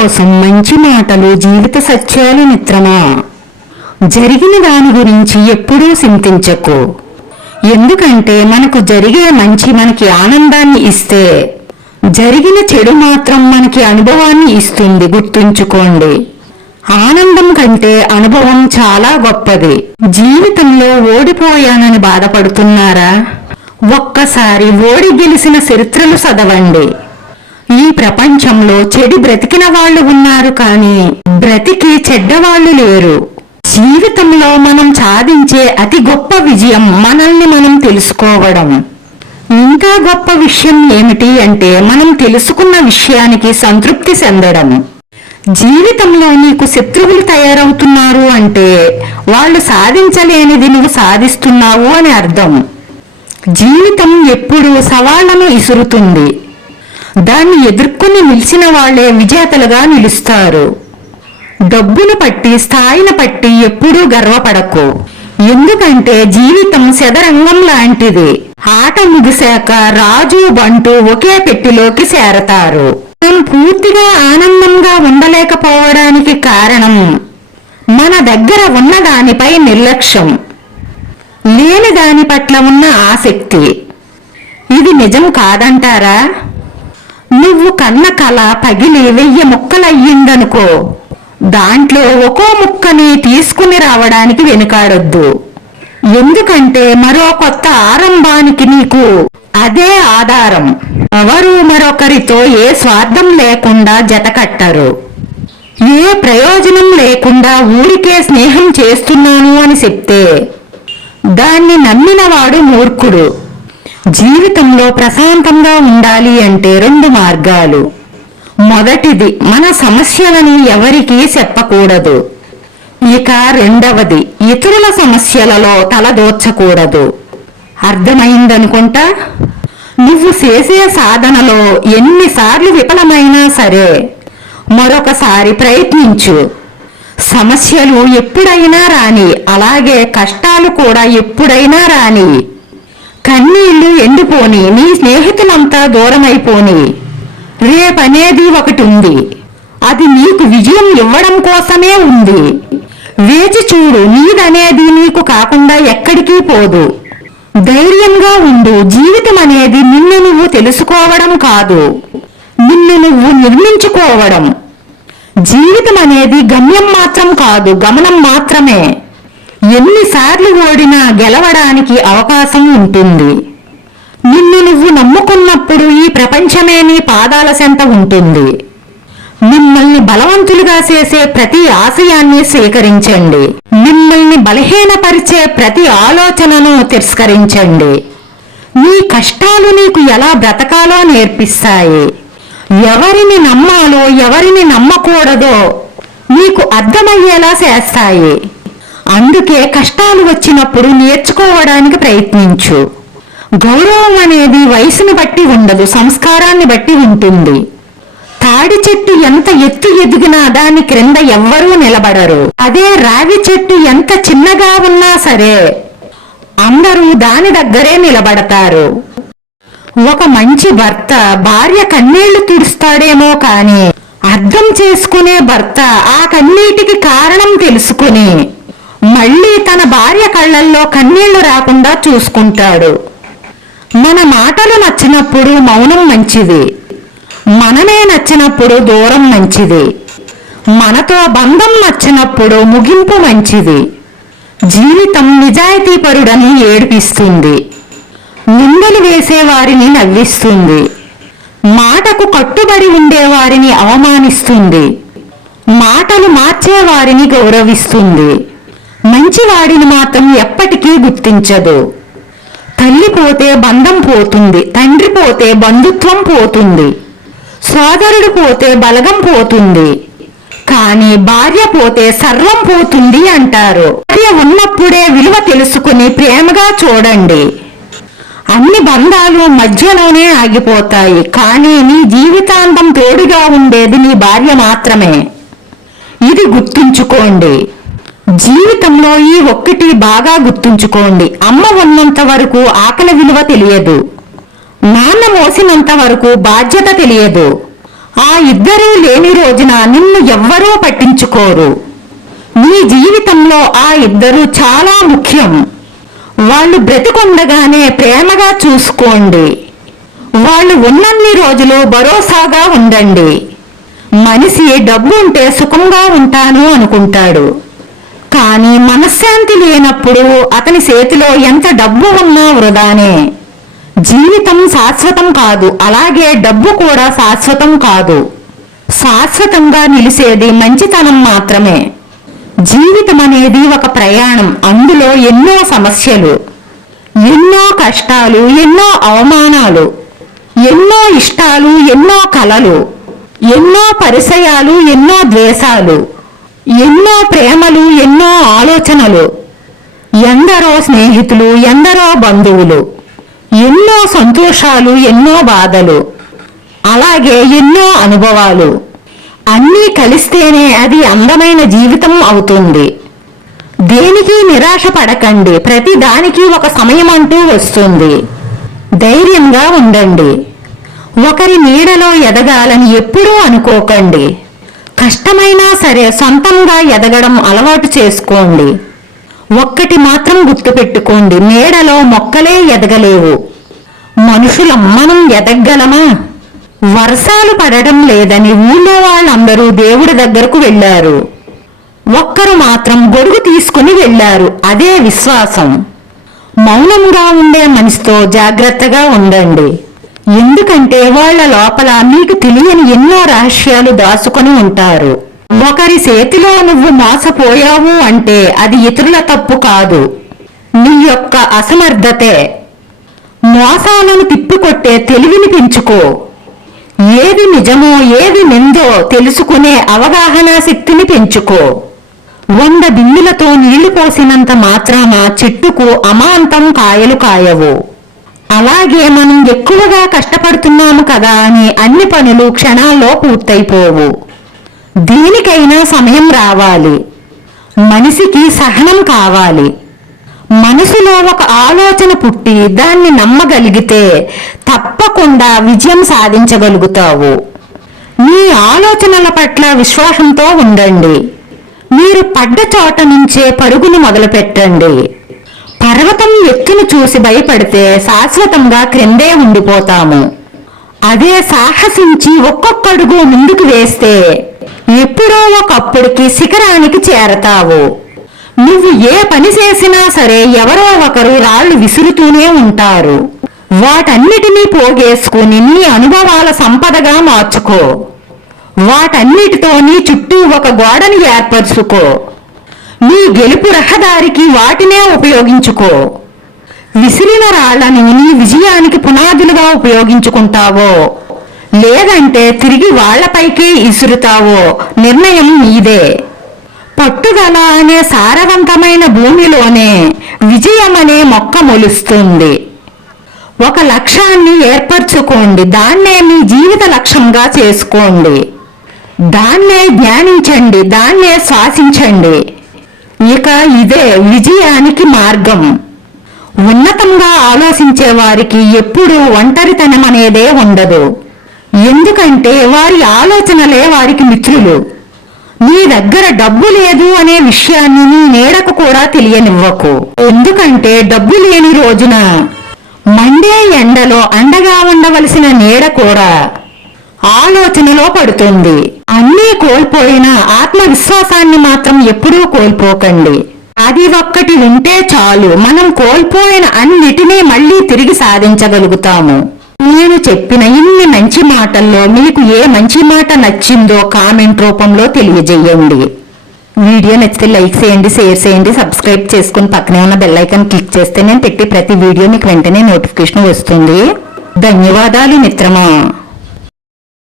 కోసం మంచి మాటలు జీవిత సత్యాలు మిత్రమా. జరిగిన దాని గురించి ఎప్పుడూ చింతించకు. ఎందుకంటే మనకు జరిగే మంచి మనకి ఆనందాన్ని ఇస్తే, జరిగిన చెడు మాత్రం మనకి అనుభవాన్ని ఇస్తుంది. గుర్తుంచుకోండి, ఆనందం కంటే అనుభవం చాలా గొప్పది. జీవితంలో ఓడిపోయానని బాధపడుతున్నారా? ఒక్కసారి ఓడి గెలిచిన చరిత్రలు చదవండి. ఈ ప్రపంచంలో చెడు బ్రతికిన వాళ్ళు ఉన్నారు, కానీ బ్రతికి చెడ్డవాళ్ళు లేరు. జీవితంలో మనం సాధించే అతి గొప్ప విజయం మనల్ని మనం తెలుసుకోవడం. ఇంకా గొప్ప విషయం ఏమిటి అంటే, మనం తెలుసుకున్న విషయానికి సంతృప్తి చెందడం. జీవితంలో నీకు శత్రువులు తయారవుతున్నారు అంటే వాళ్ళు సాధించలేనిది నువ్వు సాధిస్తున్నావు అని అర్థం. జీవితం ఎప్పుడూ సవాళ్లను ఇసురుతుంది. దాన్ని ఎదుర్కొని నిలిచిన వాళ్లే విజేతలుగా నిలుస్తారు. డబ్బును పట్టి స్థాయిని పట్టి ఎప్పుడూ గర్వపడకు. ఎందుకంటే జీవితం శదరంగం లాంటిది. ఆట ముగిశాక రాజు బంటు ఒకే పెట్టిలోకి చేరతారు. మనం పూర్తిగా ఆనందంగా ఉండలేకపోవడానికి కారణం మన దగ్గర ఉన్న దానిపై నిర్లక్ష్యం, లేని దాని పట్ల ఉన్న ఆసక్తి. ఇది నిజం కాదంటారా? నువ్వు కన్న కల పగిలి 1000 ముక్కలయ్యిందనుకో, దాంట్లో ఒక్కో ముక్కని తీసుకుని రావడానికి వెనుకాడొద్దు. ఎందుకంటే మరో కొత్త ఆరంభానికి నీకు అదే ఆధారం. ఎవరు మరొకరితో ఏ స్వార్థం లేకుండా జతకట్టరు. ఏ ప్రయోజనం లేకుండా ఊరికే స్నేహం చేస్తున్నాను అని చెప్తే దాన్ని నమ్మినవాడు మూర్ఖుడు. జీవితంలో ప్రశాంతంగా ఉండాలి అంటే 2 మార్గాలు. మొదటిది, మన సమస్యలని ఎవరికీ చెప్పకూడదు. ఇక రెండవది, ఇతరుల సమస్యలలో తలదూర్చకూడదు. అర్థమైందనుకుంటా. నువ్వు చేసే సాధనలో ఎన్నిసార్లు విఫలమైనా సరే మరొకసారి ప్రయత్నించు. సమస్యలు ఎప్పుడైనా రాని, అలాగే కష్టాలు కూడా ఎప్పుడైనా రాని. కన్నీళ్లు ఎండిపోని, నీ స్నేహితులంతా దూరమైపోని, రేపనేది ఒకటి ఉంది. అది నీకు విజయం ఇవ్వడం కోసమే ఉంది. వేచి చూడు, నీదనేది నీకు కాకుండా ఎక్కడికి పోదు. ధైర్యంగా ఉండు. జీవితం అనేది నిన్ను నువ్వు తెలుసుకోవడం కాదు, నిన్ను నువ్వు నిర్మించుకోవడం. జీవితం అనేది గమ్యం మాత్రం కాదు, గమనం మాత్రమే. ఎన్నిసార్లు ఓడినా గెలవడానికి అవకాశం ఉంటుంది. నిన్ను నువ్వు నమ్ముకున్నప్పుడు ఈ ప్రపంచమే నీ పాదాల చెంత ఉంటుంది. మిమ్మల్ని బలవంతులుగా చేసే ప్రతి ఆశయాన్ని స్వీకరించండి. మిమ్మల్ని బలహీనపరిచే ప్రతి ఆలోచనను తిరస్కరించండి. నీ కష్టాలు నీకు ఎలా బ్రతకాలో నేర్పిస్తాయి. ఎవరిని నమ్మాలో ఎవరిని నమ్మకూడదో నీకు అర్థమయ్యేలా చేస్తాయి. అందుకే కష్టాలు వచ్చినప్పుడు నేర్చుకోవడానికి ప్రయత్నించు. గౌరవం అనేది వయసును బట్టి ఉండదు, సంస్కారాన్ని బట్టి ఉంటుంది. తాడి చెట్టు ఎంత ఎత్తు ఎదిగినా దాని క్రింద ఎవ్వరూ నిలబడరు. అదే రావి చెట్టు ఎంత చిన్నగా ఉన్నా సరే అందరూ దాని దగ్గరే నిలబడతారు. ఒక మంచి భర్త భార్య కన్నీళ్లు తుడుస్తాడేమో కానీ అర్థం చేసుకునే భర్త ఆ కన్నీటికి కారణం తెలుసుకుని మళ్ళీ తన భార్య కళ్ళల్లో కన్నీళ్లు రాకుండా చూసుకుంటాడు. మన మాటలు నచ్చినప్పుడు మౌనం మంచిది, మనమే నచ్చినప్పుడు దూరం మంచిది. మనతో బంధం నచ్చినప్పుడు ముగింపు మంచిది. జీవితం నిజాయితీపరుడని ఏడిపిస్తుంది, నిందలు వేసేవారిని నవ్విస్తుంది, మాటకు కట్టుబడి ఉండేవారిని అవమానిస్తుంది, మాటలు మార్చేవారిని గౌరవిస్తుంది. మంచివాడిని మాత్రం ఎప్పటికీ గుర్తించదు. తల్లి పోతే బంధం పోతుంది, తండ్రి పోతే బంధుత్వం పోతుంది, సోదరుడు పోతే బలగం పోతుంది, కానీ భార్య పోతే సర్వం పోతుంది అంటారు. భార్య ఉన్నప్పుడే విలువ తెలుసుకుని ప్రేమగా చూడండి. అన్ని బంధాలు మధ్యలోనే ఆగిపోతాయి, కానీ నీ జీవితాంతం తోడుగా ఉండేది నీ భార్య మాత్రమే. ఇది గుర్తుంచుకోండి. జీవితంలో ఈ ఒక్కటి బాగా గుర్తుంచుకోండి. అమ్మ ఉన్నంత వరకు ఆకలి విలువ తెలియదు, నాన్న మోసినంత వరకు బాధ్యత తెలియదు, ఆ ఇద్దరూ లేని రోజున నిన్ను ఎవ్వరూ పట్టించుకోరు. నీ జీవితంలో ఆ ఇద్దరు చాలా ముఖ్యం. వాళ్ళు బ్రతికొండగానే ప్రేమగా చూసుకోండి. వాళ్ళు ఉన్నన్ని రోజులు భరోసాగా ఉండండి. మనిషి డబ్బు ఉంటే సుఖంగా ఉంటాను అనుకుంటాడు. కానీ మనశ్శాంతి లేనప్పుడు అతని చేతిలో ఎంత డబ్బు ఉన్నా వృధానే. జీవితం శాశ్వతం కాదు, అలాగే డబ్బు కూడా శాశ్వతం కాదు. శాశ్వతంగా నిలిచేది మంచితనం మాత్రమే. జీవితం అనేది ఒక ప్రయాణం. అందులో ఎన్నో సమస్యలు, ఎన్నో కష్టాలు, ఎన్నో అవమానాలు, ఎన్నో ఇష్టాలు, ఎన్నో కలలు, ఎన్నో పరిచయాలు, ఎన్నో ద్వేషాలు, ఎన్నో ప్రేమలు, ఎన్నో ఆలోచనలు, ఎందరో స్నేహితులు, ఎందరో బంధువులు, ఎన్నో సంతోషాలు, ఎన్నో బాధలు, అలాగే ఎన్నో అనుభవాలు. అన్నీ కలిస్తేనే అది అందమైన జీవితం అవుతుంది. దేనికి నిరాశ పడకండి. ప్రతి దానికి ఒక సమయం అంటూ వస్తుంది. ధైర్యంగా ఉండండి. ఒకరి నీడలో ఎదగాలని ఎప్పుడూ అనుకోకండి. కష్టమైనా సరే సొంతంగా ఎదగడం అలవాటు చేసుకోండి. ఒక్కటి మాత్రం గుర్తుపెట్టుకోండి, నీడలో మొక్కలే ఎదగలేవు. మనుషులం మనం ఎదగలమా? వర్షాలు పడడం లేదని ఊళ్ళో వాళ్ళందరూ దేవుడి దగ్గరకు వెళ్ళారు. ఒక్కరు మాత్రం గొడుగు తీసుకుని వెళ్ళారు. అదే విశ్వాసం. మౌనంగా ఉండే మనిషితో జాగ్రత్తగా ఉండండి. ఎందుకంటే వాళ్ళ లోపల మీకు తెలియని ఎన్నో రహస్యాలు దాచుకొని ఉంటారు. ఒకరి చేతిలో నువ్వు మోసపోయావు అంటే అది ఇతరుల తప్పు కాదు, నీ యొక్క అసమర్థతే. మోసాలను తిప్పికొట్టే తెలివిని పెంచుకో. ఏది నిజమో ఏది నిందో తెలుసుకునే అవగాహన శక్తిని పెంచుకో. 100 బిందులతో నీళ్లు పోసినంత మాత్రాన చెట్టుకు అమాంతం కాయలు కాయవు. అలాగే మనం ఎక్కువగా కష్టపడుతున్నాము కదా అని అన్ని పనులు క్షణాల్లో పూర్తయిపోవు. దేనికైనా సమయం రావాలి. మనిషికి సహనం కావాలి. మనసులో ఒక ఆలోచన పుట్టి దాన్ని నమ్మగలిగితే తప్పకుండా విజయం సాధించగలుగుతావు. మీ ఆలోచనల పట్ల విశ్వాసంతో ఉండండి. మీరు పడ్డ చోట నుంచే పరుగును మొదలుపెట్టండి. పర్వతం ఎత్తును చూసి భయపడితే శాశ్వతంగా క్రిందే ఉండిపోతాము. అదే సాహసించి ఒక్కొక్కడుగు ముందుకు వేస్తే ఎప్పుడో ఒకప్పుడికి శిఖరానికి చేరతావు. నువ్వు ఏ పని చేసినా సరే ఎవరో ఒకరు రాళ్లు విసురుతూనే ఉంటారు. వాటన్నిటినీ పోగేసుకుని నీ అనుభవాల సంపదగా మార్చుకో. వాటన్నిటితో నీ చుట్టూ ఒక గోడని ఏర్పరచుకో. నీ గెలుపు రహదారికి వాటినే ఉపయోగించుకో. విసిరిన రాళ్లను నీ విజయానికి పునాదులుగా ఉపయోగించుకుంటావో లేదంటే తిరిగి వాళ్లపైకే ఇసురుతావో నిర్ణయం నీదే. పట్టుదల అనే సారవంతమైన భూమిలోనే విజయం అనే మొక్క మొలుస్తుంది. ఒక లక్ష్యాన్ని ఏర్పరచుకోండి. దాన్నే మీ జీవిత లక్ష్యంగా చేసుకోండి. దాన్నే ధ్యానించండి. దాన్నే శ్వాసించండి. ఇక ఇదే విజయానికి మార్గం. ఉన్నతంగా ఆలోచించే వారికి ఎప్పుడూ ఒంటరితనం అనేదే ఉండదు. ఎందుకంటే వారి ఆలోచనలే వారికి మిత్రులు. నీ దగ్గర డబ్బు లేదు అనే విషయాన్ని నీ నీడకు కూడా తెలియనివ్వకు. ఎందుకంటే డబ్బు లేని రోజున మండే ఎండలో అండగా ఉండవలసిన నీడ కూడా ఆలోచనలో పడుతుంది. అన్నీ కోల్పోయిన ఆత్మవిశ్వాసాన్ని మాత్రం ఎప్పుడూ కోల్పోకండి. అది ఒక్కటి ఉంటే చాలు, మనం కోల్పోయిన అన్నిటినీ మళ్ళీ తిరిగి సాధించగలుగుతాము. నేను చెప్పిన ఇన్ని మంచి మాటల్లో మీకు ఏ మంచి మాట నచ్చిందో కామెంట్ రూపంలో తెలియజేయండి. వీడియో నచ్చితే లైక్ చేయండి, షేర్ చేయండి, సబ్స్క్రైబ్ చేసుకుని పక్కనే ఉన్న బెల్ ఐకాన్ క్లిక్ చేస్తే నేను పెట్టి ప్రతి వీడియో మీకు వెంటనే నోటిఫికేషన్ వస్తుంది. ధన్యవాదాలు మిత్రమా.